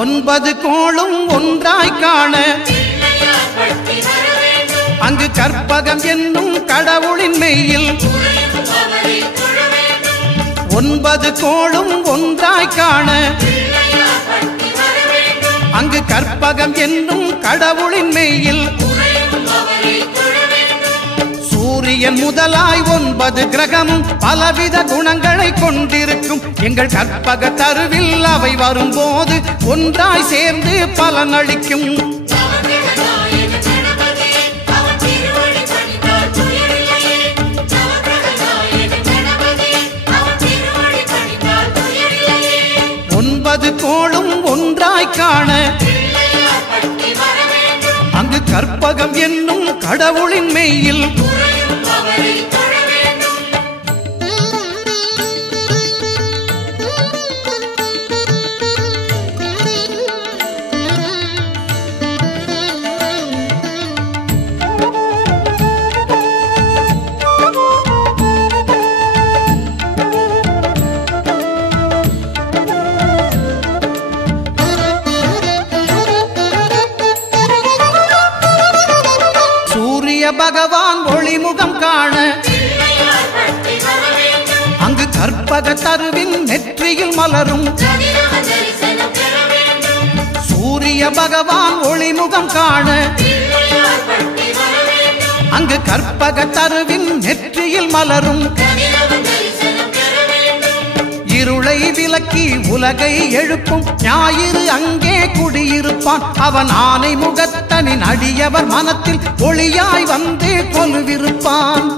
9 கோளும் ஒன்றாய் காண அங்கு கற்பகம் என்னும் கடவுளின் மெய்யில் 9 கோளும் ஒன்றாய் காண அங்கு கற்பகம் என்னும் கடவுளின் மெய்யில் சூரியன் முதலாய் 9 கிரகமும் பலவித குணங்களை கொண்டிருக்கும் எங்கள் கற்பக தருவில் அவை வரும்போது ஒன்றாய் சேர்ந்து பலனளிக்கும். கோளும் ஒன்றாய் காண அங்கு கற்பகம் என்னும் கடவுளின் மெய்யில் பகவான் ஒளிமுகம் காண அங்கு கற்பக தருவின் நெற்றியில் மலரும் சூரிய பகவான் ஒளிமுகம் காண அங்கு கற்பக தருவின் நெற்றியில் மலரும் இருளை விலக்கி உலகை எழுப்பும் ஞாயிறு அங்கே குடியிருப்பான் அவன் ஆனை முகத்தனின் அடியவர் மனத்தில் ஒளியாய் வந்து கொலுவிருப்பான்.